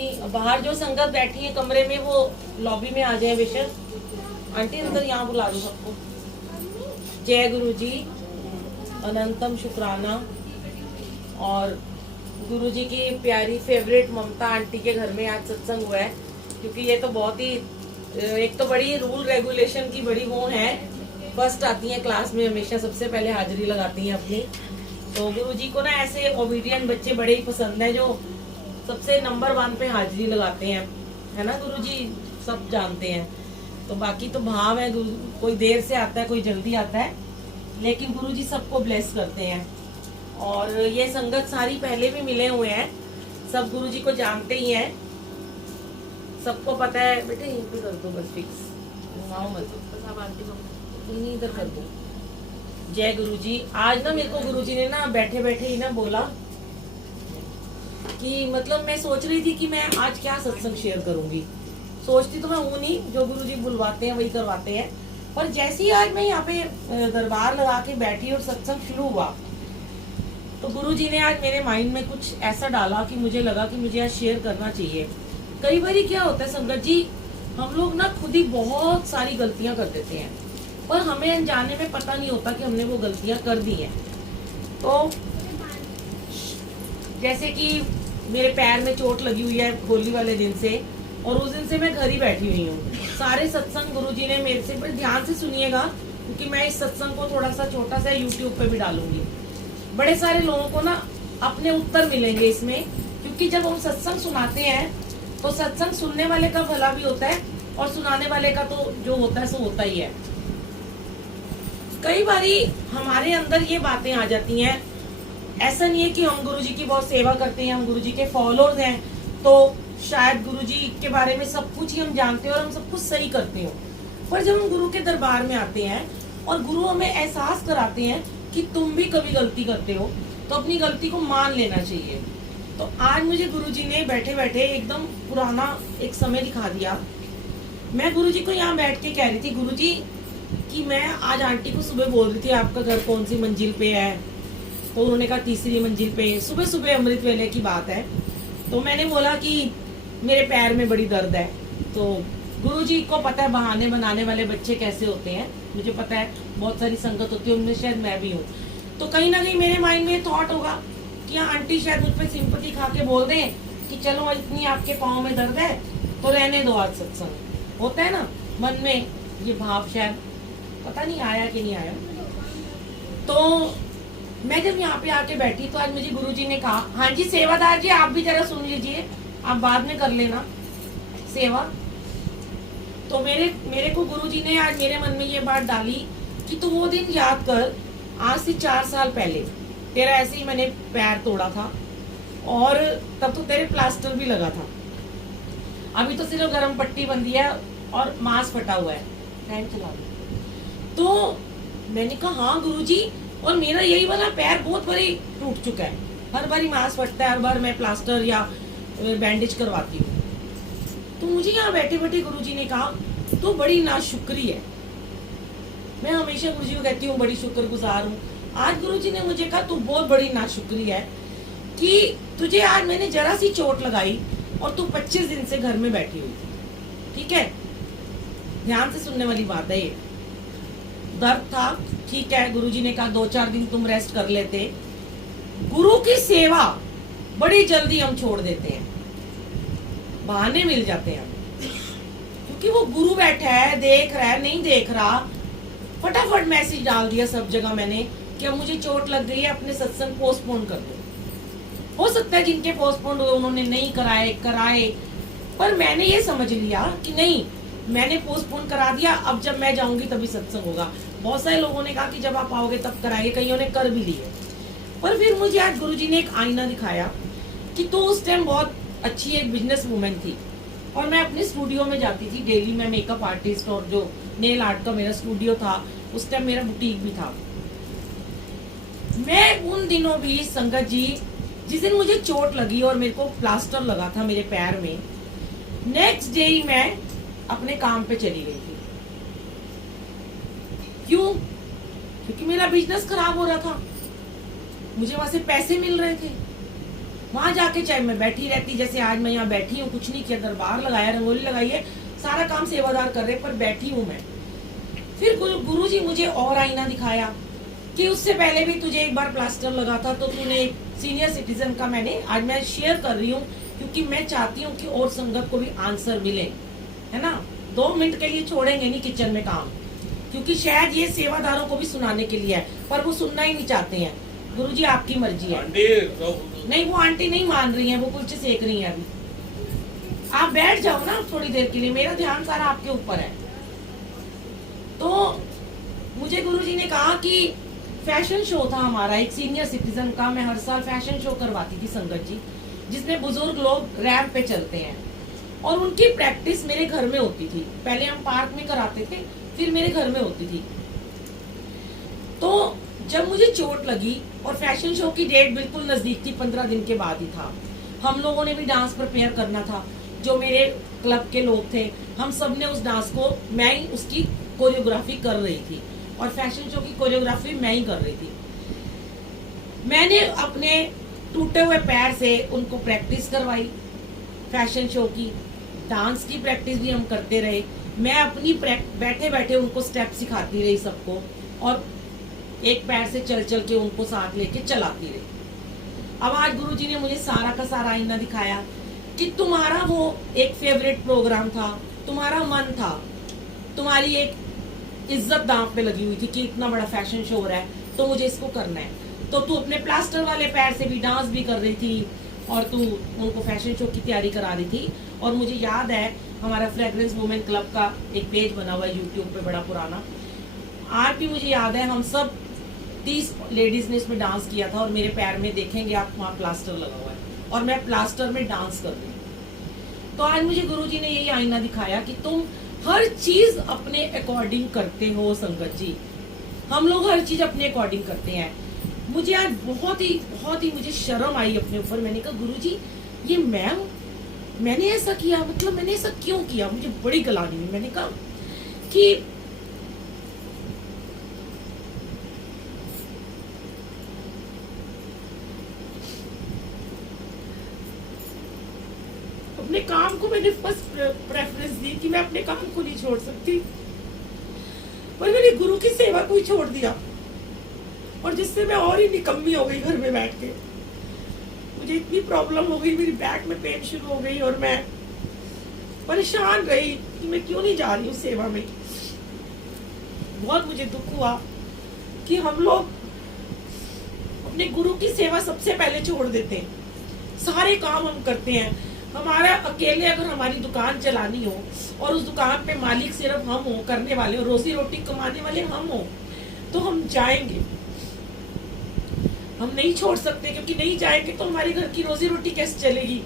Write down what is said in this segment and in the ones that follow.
बाहर जो संगत बैठी है कमरे में वो लॉबी में आ जाए बेशक। आंटी अंदर यहाँ बुला दो सबको। जय गुरु जी, अनंतम शुक्राना। और गुरु जी की प्यारी फेवरेट ममता आंटी के घर में आज सत्संग हुआ है, क्योंकि ये तो बहुत ही एक तो बड़ी रूल रेगुलेशन की बड़ी वो है। फर्स्ट आती हैं क्लास में, हमेशा सबसे पहले हाजिरी लगाती हैं अपनी। तो गुरु जी को ना ऐसे ओबीडियंट बच्चे बड़े ही पसंद है जो सबसे नंबर 1 पे हाजिरी लगाते हैं, है ना गुरु जी, सब जानते हैं। तो बाकी तो भाव है, कोई देर से आता है कोई जल्दी आता है, लेकिन गुरु जी सबको ब्लेस करते हैं। और ये संगत सारी पहले भी मिले हुए हैं, सब गुरु जी को जानते ही हैं, सबको पता है। बेटे यहीं पे कर दो बस फिक्स, मत नहीं इधर कर दो। जय गुरु जी। आज ना मेरे को गुरु जी ने ना बैठे बैठे ही ना बोला कि मतलब मैं सोच रही थी कि मैं आज क्या सत्संग शेयर करूंगी। सोचती तो मैं हूँ नहीं, जो गुरु जी बुलवाते हैं वही करवाते हैं। पर जैसे ही आज मैं यहाँ पे दरबार लगा के बैठी और सत्संग शुरू हुआ, तो गुरु जी ने आज मेरे माइंड में कुछ ऐसा डाला कि मुझे लगा कि मुझे आज शेयर करना चाहिए। कई बार क्या होता है संगत जी, हम लोग ना खुद ही बहुत सारी गलतियां कर देते हैं, पर हमें अनजाने में पता नहीं होता कि हमने वो गलतियां कर दी हैं। तो जैसे कि मेरे पैर में चोट लगी हुई है होली वाले दिन से, और उस दिन से मैं घर ही बैठी हुई हूँ। सारे सत्संग गुरुजी ने मेरे से, बड़े ध्यान से सुनिएगा क्योंकि मैं इस सत्संग को थोड़ा सा छोटा सा यूट्यूब पे भी डालूंगी। बड़े सारे लोगों को ना अपने उत्तर मिलेंगे इसमें, क्योंकि जब हम सत्संग सुनाते हैं तो सत्संग सुनने वाले का भला भी होता है और सुनाने वाले का तो जो होता है सो होता ही है। कई बारी हमारे अंदर ये बातें आ जाती हैं, ऐसा नहीं है कि हम गुरुजी की बहुत सेवा करते हैं, हम गुरुजी के फॉलोअर्स हैं तो शायद गुरुजी के बारे में सब कुछ ही हम जानते हैं और हम सब कुछ सही करते हो। पर जब हम गुरु के दरबार में आते हैं और गुरु हमें एहसास कराते हैं कि तुम भी कभी गलती करते हो, तो अपनी गलती को मान लेना चाहिए। तो आज मुझे गुरुजी ने बैठे बैठे एकदम पुराना एक समय दिखा दिया। मैं गुरुजी को यहाँ बैठ के कह रही थी, गुरुजी कि मैं आज आंटी को सुबह बोल रही थी आपका घर कौन सी मंजिल पे है, तो उन्होंने कहा तीसरी मंजिल पे। सुबह सुबह अमृत वेले की बात है। तो मैंने बोला कि मेरे पैर में बड़ी दर्द है। तो गुरुजी को पता है बहाने बनाने वाले बच्चे कैसे होते हैं, मुझे पता है बहुत सारी संगत होती है, उनमें शायद मैं भी हूँ। तो कहीं ना कहीं मेरे माइंड में थॉट होगा कि आंटी शायद मुझ पर सिंपैथी खा के बोल दें कि चलो इतनी आपके पाँव में दर्द है तो रहने दो आज सत्संग। होता है ना मन में ये भाव, शायद पता नहीं आया कि नहीं आया। तो मैं जब यहाँ पे आके बैठी तो आज मुझे गुरुजी ने कहा, हाँ जी सेवादार जी आप भी जरा सुन लीजिए, आप बाद में कर लेना सेवा। तो मेरे को गुरुजी ने आज मेरे मन में ये बात डाली कि तू वो दिन याद कर, आज से 4 साल पहले तेरा ऐसे ही मैंने पैर तोड़ा था और तब तो तेरे प्लास्टर भी लगा था, अभी तो सिर्फ गर्म पट्टी बंधी है और मांस फटा हुआ है। फैन चला लो। तो मैंने कहा हाँ गुरुजी, और मेरा यही वाला पैर बहुत बारी टूट चुका है, हर बारी मांस फटता है, हर बार मैं प्लास्टर या बैंडेज करवाती हूँ। तो मुझे यहाँ बैठे बैठे गुरुजी ने कहा तू बड़ी नाशुक्री है। मैं हमेशा गुरुजी को कहती हूँ बड़ी शुक्रगुजार हूँ। आज गुरुजी ने मुझे कहा तू बहुत बड़ी नाशुक्री है कि तुझे आज मैंने जरा सी चोट लगाई और तू 25 दिन से घर में बैठी हुई थी। ठीक है, ध्यान से सुनने वाली बात है ये। दर्द था, ठीक है, गुरुजी ने कहा 2-4 दिन तुम रेस्ट कर लेते। गुरु की सेवा बड़ी जल्दी हम छोड़ देते हैं, बहाने मिल जाते हैं क्योंकि वो गुरु बैठा है, देख रहा है, नहीं देख रहा, फटाफट मैसेज डाल दिया सब जगह मैंने कि अब मुझे चोट लग गई है, अपने सत्संग पोस्टपोन कर दो। हो सकता है जिनके पोस्टपोन हुए उन्होंने नहीं कराए, पर मैंने ये समझ लिया कि नहीं, मैंने पोस्टपोन करा दिया, अब जब मैं जाऊंगी तभी सत्संग होगा। बहुत सारे लोगों ने कहा कि जब आप आओगे तब कराएंगे, कईयों ने कर भी लिए। पर फिर मुझे आज गुरुजी ने एक आईना दिखाया कि तो उस टाइम बहुत अच्छी एक बिजनेस वूमेन थी और मैं अपने स्टूडियो में जाती थी डेली। मैं मेकअप आर्टिस्ट और जो नेल आर्ट का मेरा स्टूडियो था, उस टाइम मेरा बुटीक भी था। मैं उन दिनों भी संगत जी, जिस दिन मुझे चोट लगी और मेरे को प्लास्टर लगा था मेरे पैर में, नेक्स्ट डे ही मैं अपने काम पे चली गई थी। क्यों? क्योंकि मेरा बिजनेस खराब हो रहा था, मुझे वहां से पैसे मिल रहे थे। वहां जाके चाहे मैं बैठी रहती, जैसे आज मैं यहाँ बैठी हूँ, कुछ नहीं किया, दरबार लगाया, रंगोली लगाई है, सारा काम सेवादार कर रहे, पर बैठी हूँ मैं। फिर गुरु जी मुझे और आईना दिखाया कि उससे पहले भी तुझे एक बार प्लास्टर लगा था, तो तूने एक सीनियर सिटीजन का, मैंने आज मैं शेयर कर रही हूँ क्योंकि मैं चाहती हूँ कि और संगत को भी आंसर मिले, है ना। 2 मिनट के लिए छोड़ेंगे नहीं किचन में काम, क्योंकि शायद ये सेवादारों को भी सुनाने के लिए है, पर वो सुनना ही नहीं चाहते हैं। गुरुजी आपकी मर्जी है। नहीं, वो आंटी नहीं मान रही है, वो कुछ सेक रही है अभी। आप बैठ जाओ ना थोड़ी देर के लिए, मेरा ध्यान सारा आपके ऊपर है। तो मुझे गुरुजी ने कहा कि फैशन शो था हमारा एक सीनियर सिटीजन का, मैं हर साल फैशन शो करवाती थी संगत जी, जिसमें बुजुर्ग लोग रैंप पे चलते हैं, और उनकी प्रैक्टिस मेरे घर में होती थी। पहले हम पार्क में कराते थे, फिर मेरे घर में होती थी। तो जब मुझे चोट लगी और फैशन शो की डेट बिल्कुल नजदीक थी, 15 दिन के बाद ही था, हम लोगों ने भी डांस प्रिपेयर करना था, जो मेरे क्लब के लोग थे, हम सब ने उस डांस को, मैं ही उसकी कोरियोग्राफी कर रही थी, और फैशन शो की कोरियोग्राफी मैं ही कर रही थी। मैंने अपने टूटे हुए पैर से उनको प्रैक्टिस करवाई, फैशन शो की, डांस की प्रैक्टिस भी हम करते रहे। मैं अपनी बैठे बैठे उनको स्टेप सिखाती रही सबको, और एक पैर से चल चल के उनको साथ लेके चलाती रही। अब आज गुरुजी ने मुझे सारा का सारा आईना दिखाया कि तुम्हारा वो एक फेवरेट प्रोग्राम था, तुम्हारा मन था, तुम्हारी एक इज्जत दांव पे लगी हुई थी कि इतना बड़ा फैशन शो हो रहा है, तो मुझे इसको करना है। तो तू अपने प्लास्टर वाले पैर से भी डांस भी कर रही थी, और तू उनको फैशन शो की तैयारी करा रही थी। और मुझे याद है हमारा फ्रेग्रेंस वुमेन क्लब का एक पेज बना हुआ है यूट्यूब पे, बड़ा पुराना, आज भी मुझे याद है, हम सब 30 लेडीज ने इसमें डांस किया था, और मेरे पैर में देखेंगे आप वहाँ प्लास्टर लगा हुआ है, और मैं प्लास्टर में डांस कर रही हूँ। तो आज मुझे गुरुजी ने यही आईना दिखाया कि तुम हर चीज अपने अकॉर्डिंग करते हो संगत जी, हम लोग हर चीज अपने अकॉर्डिंग करते हैं। मुझे आज बहुत ही मुझे शर्म आई अपने ऊपर। मैंने कहा गुरुजी ये मैं हूँ, मैंने ऐसा किया, मतलब मैंने ऐसा क्यों किया, मुझे बड़ी गलानी हुई। मैंने कहा कि अपने काम को मैंने फर्स्ट प्रेफरेंस दी कि मैं अपने काम को नहीं छोड़ सकती, पर मैंने गुरु की सेवा को ही छोड़ दिया, और जिससे मैं और ही निकम्मी हो गई घर में बैठ के। मुझे इतनी प्रॉब्लम हो गई, मेरी बैक में पेन शुरू हो गई, और मैं परेशान रही कि मैं क्यों नहीं जा रही हूँ सेवा में। बहुत मुझे दुख हुआ कि हम लोग अपने गुरु की सेवा सबसे पहले छोड़ देते हैं, सारे काम हम करते हैं। हमारा अकेले अगर हमारी दुकान चलानी हो, और उस दुकान पे मालिक सिर्फ हम हो, करने वाले हो, रोजी रोटी कमाने वाले हम हो, तो हम जाएंगे। हम नहीं छोड़ सकते, क्योंकि नहीं जाएंगे तो हमारे घर की रोजी रोटी कैसे चलेगी।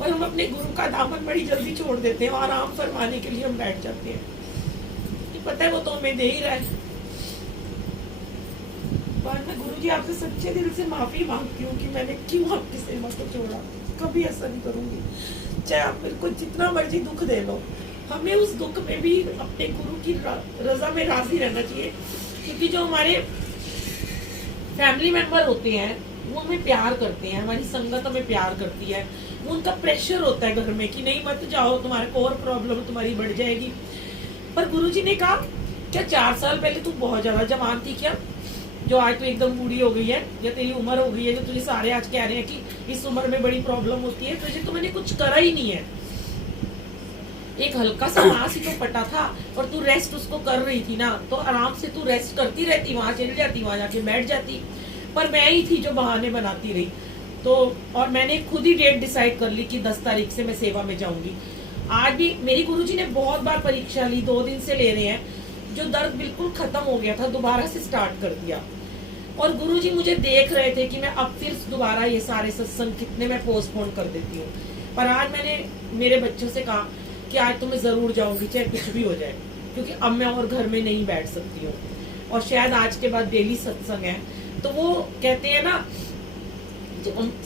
और हम अपने गुरु का दामन बड़ी जल्दी छोड़ देते हैं, और आराम फरमाने के लिए हम बैठ जाते हैं कि पता है वो तो हमें दे ही रहा है। पर मैं गुरुजी आपसे सच्चे दिल से माफी मांगती हूँ कि मैंने क्यों आपकी सेवा को छोड़ा। कभी ऐसा नहीं करूंगी, चाहे आप मेरे को जितना मर्जी दुख दे लो, हमें उस दुख में भी अपने गुरु की रजा में राजी रहना चाहिए। क्योंकि जो हमारे फैमिली मेंबर होते हैं वो हमें प्यार करते हैं, हमारी संगत हमें प्यार करती है, वो उनका प्रेशर होता है घर में कि नहीं मत जाओ, तुम्हारे को और प्रॉब्लम तुम्हारी बढ़ जाएगी। पर गुरुजी ने कहा क्या 4 साल पहले तू बहुत ज्यादा जवान थी क्या, जो आज तो एकदम बूढ़ी हो गई है, या तेरी उम्र हो गई है, जो तुझे सारे आज कह रहे हैं कि इस उम्र में बड़ी प्रॉब्लम होती है, तुझे तो मैंने कुछ करा ही नहीं है। एक हल्का सा मांस ही तो पटा था, और तू रेस्ट उसको कर रही थी ना, तो आराम से तू रेस्ट करती रहती, वहां चली जाती, वहां जाके बैठ जाती। पर मैं ही थी जो बहाने बनाती रही। तो और मैंने खुद ही डेट डिसाइड कर ली कि 10 तारीख से मैं सेवा में जाऊंगी। आज भी मेरी गुरुजी ने बहुत बार परीक्षा ली, 2 दिन से ले रहे हैं, जो दर्द बिल्कुल खत्म हो गया था, दोबारा से स्टार्ट कर दिया। और गुरुजी मुझे देख रहे थे कि मैं अब फिर दोबारा ये सारे सत्संग कितने मैं पोस्टपोन कर देती हूँ। पर आज मैंने मेरे बच्चों से कहा कि आज तो मैं जरूर जाऊंगी, चाहे कुछ भी हो जाए, क्योंकि अब मैं और घर में नहीं बैठ सकती हूँ। और शायद आज के बाद डेली सत्संग है, तो वो कहते हैं ना,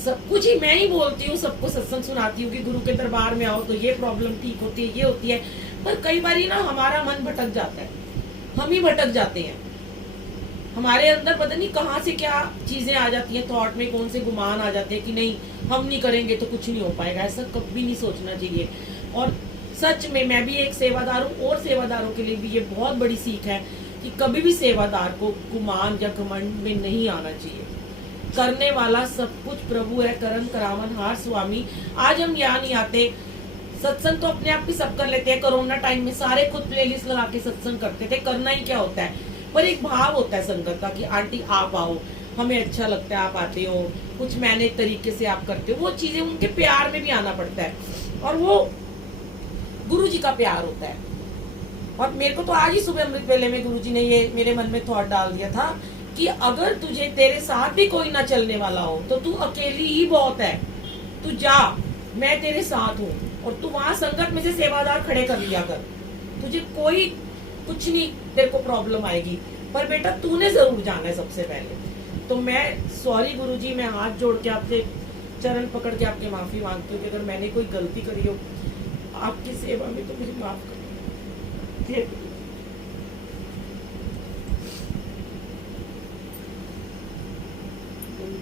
सब कुछ ही मैं ही बोलती हूँ, सबको सत्संग सुनाती हूँ कि गुरु के दरबार में आओ तो ये प्रॉब्लम ठीक होती है, ये होती है। पर कई बार ना हमारा मन भटक जाता है, हम ही भटक जाते हैं। हमारे अंदर पता नहीं कहाँ से क्या चीजें आ जाती हैं, थॉट में कौन से गुमान आ जाते हैं कि नहीं हम नहीं करेंगे तो कुछ नहीं हो पाएगा। ऐसा कभी नहीं सोचना चाहिए। और सच में मैं भी एक सेवादार हूँ, और सेवादारों के लिए भी ये बहुत बड़ी सीख है कि कभी भी सेवादार को गुमान या घमंड में नहीं आना चाहिए। करने वाला सब कुछ प्रभु है, करन करावन हार स्वामी। आज हम यहाँ नहीं आते, सत्संग तो अपने आप ही सब कर लेते हैं। कोरोना टाइम में सारे खुद प्लेलिस्ट लगा के सत्संग करते थे, करना ही क्या होता है, पर एक भाव होता है संगत का कि आंटी आप आओ, हमें अच्छा लगता है आप आते हो, कुछ मैनेज तरीके से आप करते हो। वो चीजें उनके प्यार में भी आना पड़ता है, और वो गुरु जी का प्यार होता है। और मेरे को तो आज ही सुबह अमृत वेले में गुरु जी ने ये मेरे मन में थॉट डाल दिया था कि अगर तुझे तेरे साथ भी कोई ना चलने वाला हो तो तू अकेली ही बहुत है, तू जा, मैं तेरे साथ हूँ। और तू वहां संगत में से सेवादार खड़े कर लिया कर, तुझे कोई कुछ नहीं, तेरे को प्रॉब्लम आएगी, पर बेटा तूने जरूर जाना है सबसे पहले। तो मैं सॉरी गुरुजी, मैं हाथ जोड़ के आपसे चरण पकड़ के आपके माफी मांगती हूँ कि अगर मैंने कोई गलती करी हो आपकी सेवा में तो मुझे माफ कर।